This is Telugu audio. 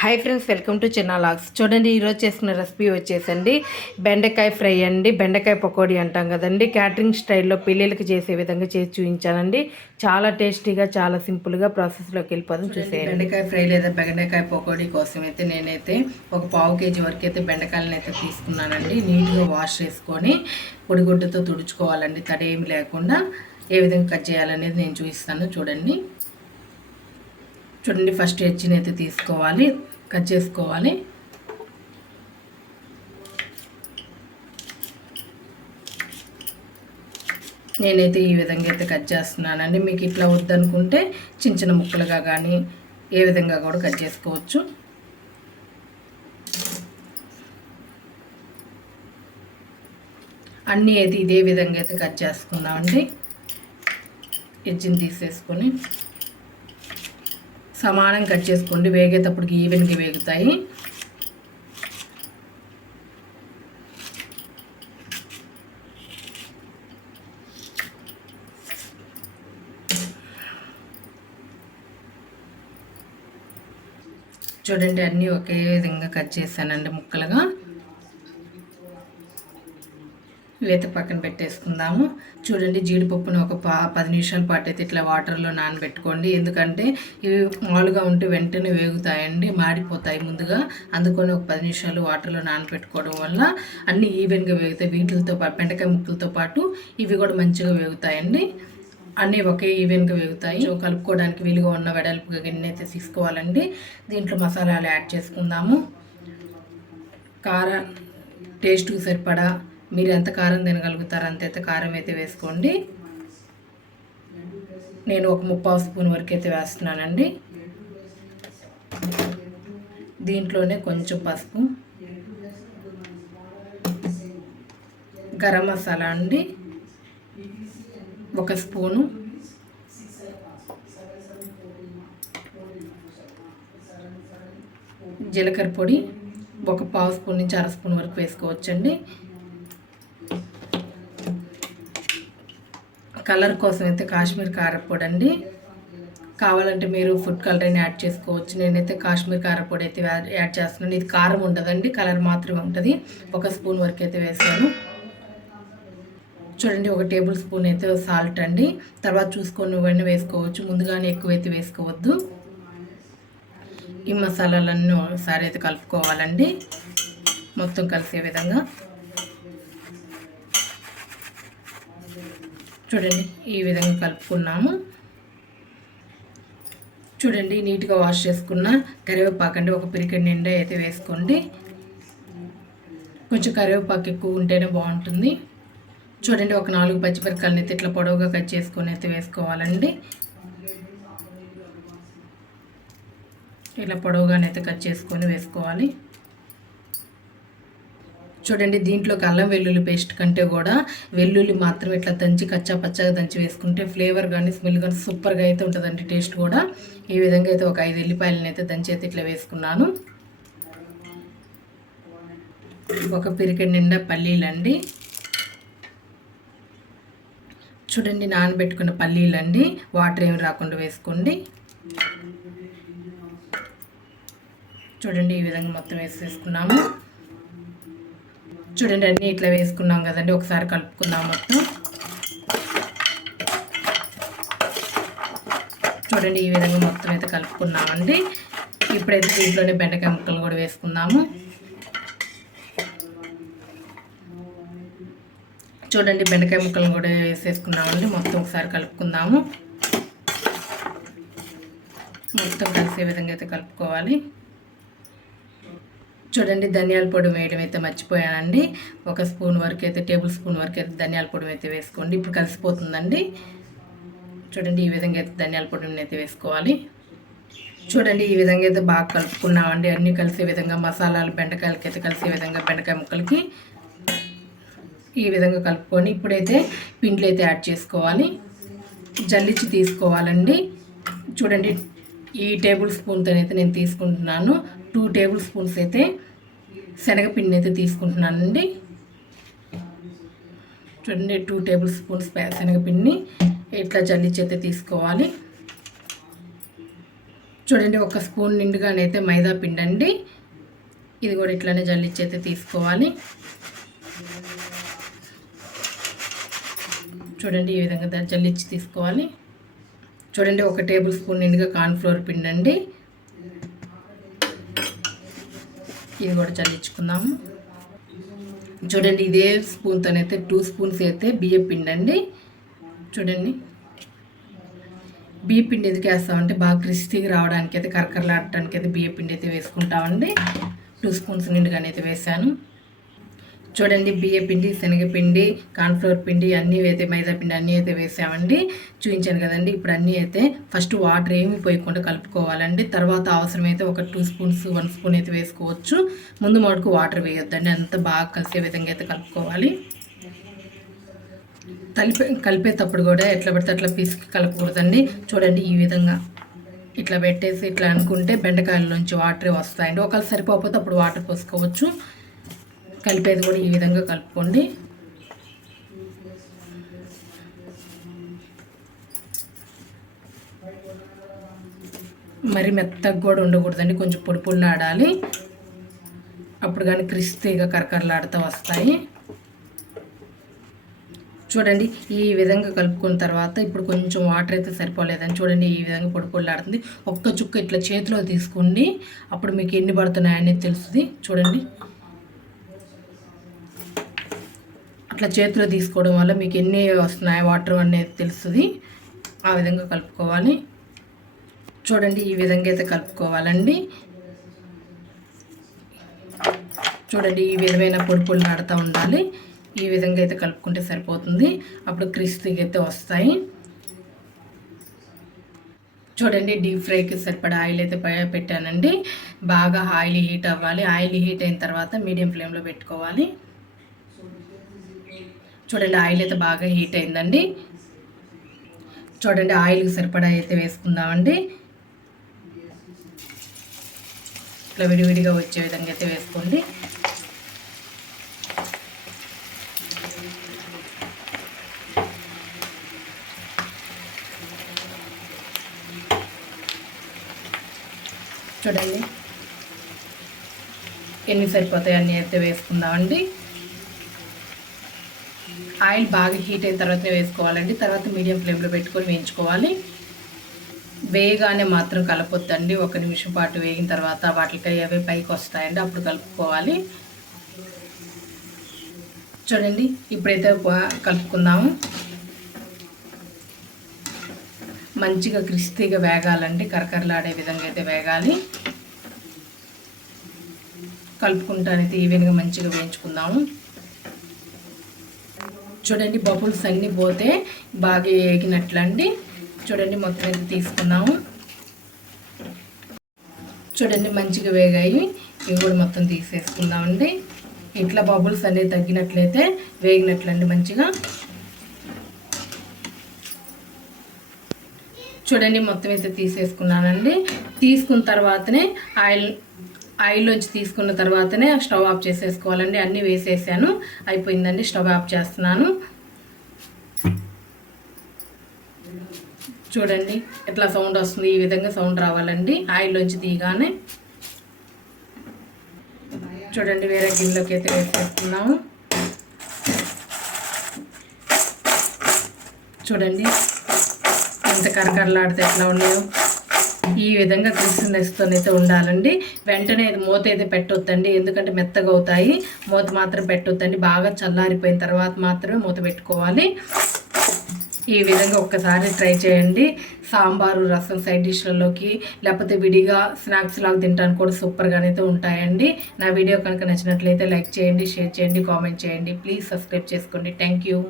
Hi friends welcome to Chinna logs చూడండి ఈరోజు చేసిన రెసిపీ వచ్చేసండి. బెండకాయ ఫ్రై అండి. బెండకాయ పకోడీ అంటాం కదండి. క్యాటరింగ్ స్టైల్లో పిల్లలకి చేసే విధంగా చేసి చూపించానండి. చాలా టేస్టీగా చాలా సింపుల్గా ప్రాసెస్లోకి వెళ్ళిపోదాం చూసేయండి. బెండకాయ ఫ్రై లేదా బెండకాయ పకోడీ కోసం అయితే నేనైతే ఒక పావు కేజీ వరకు అయితే బెండకాయలను అయితే తీసుకున్నానండి. నీట్గా వాష్ చేసుకొని పొడిగుడ్డతో తుడుచుకోవాలండి. తడి ఏమి లేకుండా ఏ విధంగా కట్ చేయాలనేది నేను చూపిస్తాను. చూడండి. చూడండి ఫస్ట్ హెచ్చిని అయితే తీసుకోవాలి. కట్ చేసుకోవాలి. నేనైతే ఈ విధంగా అయితే కట్ చేస్తున్నానండి. మీకు ఇట్లా వద్దనుకుంటే చిన్న చిన్న ముక్కలుగా కానీ ఏ విధంగా కూడా కట్ చేసుకోవచ్చు. అన్నీ అయితే ఇదే విధంగా అయితే కట్ చేసుకుందామండి. ఎడ్జిని తీసేసుకొని. సమానం కట్ చేసుకోండి. వేగేటప్పటికి ఈవెన్కి వేగుతాయి. చూడండి అన్నీ ఒకే విధంగా కట్ చేశానండి ముక్కలుగా. వేత పక్కన పెట్టేసుకుందాము. చూడండి జీడిపప్పును ఒక పా పది నిమిషాల పాటు అయితే ఇట్లా వాటర్లో నానబెట్టుకోండి. ఎందుకంటే ఇవి మామూలుగా ఉంటే వెంటనే వేగుతాయండి మాడిపోతాయి ముందుగా. అందుకని ఒక పది నిమిషాలు వాటర్లో నానబెట్టుకోవడం వల్ల అన్నీ ఈవెన్గా వేగుతాయి. వీటితో పాటు బెండకాయ ముక్కలతో పాటు ఇవి కూడా మంచిగా వేగుతాయండి. అన్నీ ఒకే ఈవెన్గా వేగుతాయి. కలుపుకోవడానికి వీలుగా ఉన్న వెడల్పుగా గిన్నె అయితే తీసుకోవాలండి. దీంట్లో మసాలాలు యాడ్ చేసుకుందాము. కారం టేస్ట్కి సరిపడా మీరు ఎంత కారం తినగలుగుతారో అంత కారం అయితే వేసుకోండి. నేను ఒక ముప్పావు స్పూన్ వరకు అయితే వేస్తున్నానండి. దీంట్లోనే కొంచెం పసుపు గరం మసాలా అండి ఒక స్పూను జీలకర్ర పొడి ఒక పావు స్పూన్ నుంచి అర స్పూన్ వరకు వేసుకోవచ్చండి. కలర్ కోసం అయితే కాశ్మీర్ కారపొడి అండి. కావాలంటే మీరు ఫుడ్ కలర్ని యాడ్ చేసుకోవచ్చు. నేనైతే కాశ్మీర్ కారపొడి అయితే యాడ్ చేస్తున్నాను. ఇది కారం ఉండదండి కలర్ మాత్రమే ఉంటుంది. ఒక స్పూన్ వరకు అయితే వేసాను. చూడండి ఒక టేబుల్ స్పూన్ అయితే సాల్ట్ అండి. తర్వాత చూసుకొని ఇవన్నీ వేసుకోవచ్చు. ముందుగానే ఎక్కువైతే వేసుకోవద్దు. ఈ మసాలాలన్నీ ఒకసారి అయితే కలుపుకోవాలండి. మొత్తం కలిసే విధంగా. చూడండి ఈ విధంగా కలుపుకున్నాము. చూడండి నీట్గా వాష్ చేసుకున్న కరివేపాకు అండి ఒక పిరికెడ్ నిండా అయితే వేసుకోండి. కొంచెం కరివేపాకు ఎక్కువ ఉంటేనే బాగుంటుంది. చూడండి ఒక నాలుగు పచ్చిమిరకాయలని అయితే ఇట్లా పొడవుగా కట్ చేసుకొని అయితే వేసుకోవాలండి. ఇలా పొడవుగానైతే కట్ చేసుకొని వేసుకోవాలి. చూడండి దీంట్లోకి అల్లం వెల్లుల్లి పేస్ట్ కంటే కూడా వెల్లుల్లి మాత్రం ఇట్లా దంచి కచ్చా పచ్చగా దంచి వేసుకుంటే ఫ్లేవర్ కానీ స్మెల్ కానీ సూపర్గా అయితే ఉంటుందండి టేస్ట్ కూడా. ఈ విధంగా అయితే ఒక ఐదు ఎల్లిపాయలను అయితే దంచి అయితే ఇట్లా వేసుకున్నాను. ఒక పిరికెడ్ నిండా పల్లీలండి. చూడండి నానబెట్టుకున్న పల్లీలండి. వాటర్ ఏమి రాకుండా వేసుకోండి. చూడండి ఈ విధంగా మొత్తం వేసేసుకున్నాము. చూడండి అన్నీ ఇట్లా వేసుకున్నాం కదండి. ఒకసారి కలుపుకుందాం మొత్తం. చూడండి ఈ విధంగా మొత్తం అయితే కలుపుకున్నామండి. ఇప్పుడైతే దీంట్లోనే బెండకాయ ముక్కలు కూడా వేసుకుందాము. చూడండి బెండకాయ ముక్కలు కూడా వేసేసుకున్నామండి. మొత్తం ఒకసారి కలుపుకుందాము. మొత్తం కలిసే విధంగా అయితే కలుపుకోవాలి. చూడండి ధనియాల పొడి వేయడం అయితే మర్చిపోయానండి. ఒక స్పూన్ వరకు అయితే టేబుల్ స్పూన్ వరకు అయితే ధనియాల పొడి అయితే వేసుకోండి. ఇప్పుడు కలిసిపోతుందండి. చూడండి ఈ విధంగా అయితే ధనియాల పొడిని అయితే వేసుకోవాలి. చూడండి ఈ విధంగా అయితే బాగా కలుపుకున్నామండి. అన్నీ కలిసే విధంగా మసాలాలు బెండకాయలకి అయితే కలిసే విధంగా బెండకాయ ముక్కలకి ఈ విధంగా కలుపుకొని ఇప్పుడైతే పిండ్లు అయితే యాడ్ చేసుకోవాలి. జల్లిచ్చి తీసుకోవాలండి. చూడండి ఈ టేబుల్ స్పూన్తో అయితే నేను తీసుకుంటున్నాను. టూ టేబుల్ స్పూన్స్ అయితే శనగపిండి అయితే తీసుకుంటున్నానండి. చూడండి టూ టేబుల్ స్పూన్స్ శనగపిండిని ఇట్లా జల్లించి అయితే తీసుకోవాలి. చూడండి ఒక స్పూన్ నిండుగానైతే మైదా పిండి అండి ఇది కూడా ఇట్లానే జల్లిచ్చి అయితే తీసుకోవాలి. చూడండి ఈ విధంగా జల్లిచ్చి తీసుకోవాలి. చూడండి ఒక టేబుల్ స్పూన్ నిండుగా కార్న్ఫ్లోర్ పిండి అండి ఇది కూడా చల్లించుకుందాము చూడండి ఇదే స్పూన్తోనైతే టూ స్పూన్స్ అయితే బియ్యం పిండి అండి. చూడండి. బియ్య పిండి ఎందుకు వేస్తామంటే బాగా క్రిస్పీగా రావడానికి అయితే కరకరలాడటానికి అయితే బియ్య పిండి అయితే వేసుకుంటామండి. టూ స్పూన్స్ నిండుగానైతే వేసాను. చూడండి బియ్య పిండి శనగపిండి కార్న్ఫ్లోర్ పిండి అన్నీ అయితే మైదా పిండి అన్నీ అయితే వేసామండి. చూపించాను కదండి ఇప్పుడు అన్నీ అయితే ఫస్ట్ వాటర్ ఏమి పోయకుండా కలుపుకోవాలండి. తర్వాత అవసరమైతే ఒక టూ స్పూన్స్ వన్ స్పూన్ అయితే వేసుకోవచ్చు. ముందు మటుకు వాటర్ వేయొద్దండి అంత బాగా కలిసే విధంగా అయితే కలుపుకోవాలి. కలిపే కలిపేటప్పుడు కూడా ఎట్లా పడితే అట్లా పిసికి కలపకూడదండి. చూడండి ఈ విధంగా ఇట్లా పెట్టేసి ఇట్లా అనుకుంటే బెండకాయల నుంచి వాటర్ వస్తాయండి. ఒకవేళ సరిపోకపోతే అప్పుడు వాటర్ పోసుకోవచ్చు. కలిపేది కూడా ఈ విధంగా కలుపుకోండి. మరి మెత్తగా కూడా ఉండకూడదండి కొంచెం పొడి పొడిలాడాలి అప్పుడు కానీ క్రిస్పీగా కరకరలాడుతూ వస్తాయి. చూడండి ఈ విధంగా కలుపుకున్న తర్వాత ఇప్పుడు కొంచెం వాటర్ అయితే సరిపోలేదని చూడండి ఈ విధంగా పొడి పొడిలాడుతుంది ఒక్క చుక్క ఇట్లా చేతిలో తీసుకోండి అప్పుడు మీకు ఎన్ని పడుతున్నాయనేది తెలుస్తుంది. చూడండి. అట్లా చేతిలో తీసుకోవడం వల్ల మీకు ఎన్ని వస్తున్నాయి వాటర్ అనేది తెలుస్తుంది. ఆ విధంగా కలుపుకోవాలి. చూడండి ఈ విధంగా అయితే కలుపుకోవాలండి. చూడండి ఈ విధమైన పొడి పొడి నాడుతూ ఉండాలి. ఈ విధంగా అయితే కలుపుకుంటే సరిపోతుంది. అప్పుడు క్రిస్పీగా అయితే వస్తాయి. చూడండి డీప్ ఫ్రైకి సరిపడా ఆయిల్ అయితే పై- పెట్టానండి. బాగా ఆయిల్ హీట్ అవ్వాలి. ఆయిల్ హీట్ అయిన తర్వాత మీడియం ఫ్లేమ్లో పెట్టుకోవాలి. చూడండి ఆయిల్ అయితే బాగా హీట్ అయిందండి. చూడండి ఆయిల్కి సరిపడా అయితే వేసుకుందామండి. ఇట్లా విడివిడిగా వచ్చే విధంగా అయితే వేసుకోండి. చూడండి. ఎన్ని సరిపోతాయి అన్నీ అయితే వేసుకుందామండి. ఆయిల్ బాగా హీట్ అయిన తర్వాతనే వేసుకోవాలండి. తర్వాత మీడియం ఫ్లేమ్లో పెట్టుకొని వేయించుకోవాలి. వేయగానే మాత్రం కలపొద్దండి. ఒక నిమిషం పాటు వేగిన తర్వాత వాటికి అవి పైకి వస్తాయండి. అప్పుడు కలుపుకోవాలి. చూడండి ఇప్పుడైతే కలుపుకుందాము. మంచిగా క్రిస్పీగా వేగాలండి. కరకరలాడే విధంగా అయితే వేగాలి. కలుపుకుంటానైతే ఈవెన్గా మంచిగా వేయించుకుందాము. చూడండి బబుల్స్ అన్నీ పోతే బాగా ఏగినట్లండి. చూడండి మొత్తం అయితే తీసుకున్నాము. చూడండి మంచిగా వేగాయి. ఇవి కూడా మొత్తం తీసేసుకుందామండి. ఇట్లా బబుల్స్ అనేది తగ్గినట్లయితే వేగినట్లండి మంచిగా. చూడండి మొత్తం అయితే తీసేసుకున్నానండి. తీసుకున్న తర్వాతనే ఆయిల్ ఆయిల్లోంచి తీసుకున్న తర్వాతనే స్టవ్ ఆఫ్ చేసేసుకోవాలండి. అన్నీ వేసేసాను. అయిపోయిందండి. స్టవ్ ఆఫ్ చేస్తున్నాను. చూడండి ఎట్లా సౌండ్ వస్తుంది? ఈ విధంగా సౌండ్ రావాలండి. ఆయిల్లోంచి తీయగానే చూడండి వేరే గిన్నెలోకి అయితే వేసేస్తున్నాము. చూడండి ఎంత కరకరలాడితే ఎట్లా ఉన్నాయో. ఈ విధంగా క్రిస్మస్తో అయితే ఉండాలండి. వెంటనే ఇది మూత అయితే పెట్టొద్దండి. ఎందుకంటే మెత్తగా అవుతాయి. మూత మాత్రం పెట్టొద్దండి. బాగా చల్లారిపోయిన తర్వాత మాత్రమే మూత పెట్టుకోవాలి. ఈ విధంగా ఒక్కసారి ట్రై చేయండి. సాంబారు రసం సైడ్ డిష్లలోకి లేకపోతే విడిగా స్నాక్స్ లాగా తినడానికి కూడా సూపర్గానైతే ఉంటాయండి. నా వీడియో కనుక నచ్చినట్లయితే లైక్ చేయండి షేర్ చేయండి కామెంట్ చేయండి. ప్లీజ్ సబ్స్క్రైబ్ చేసుకోండి. Thank you.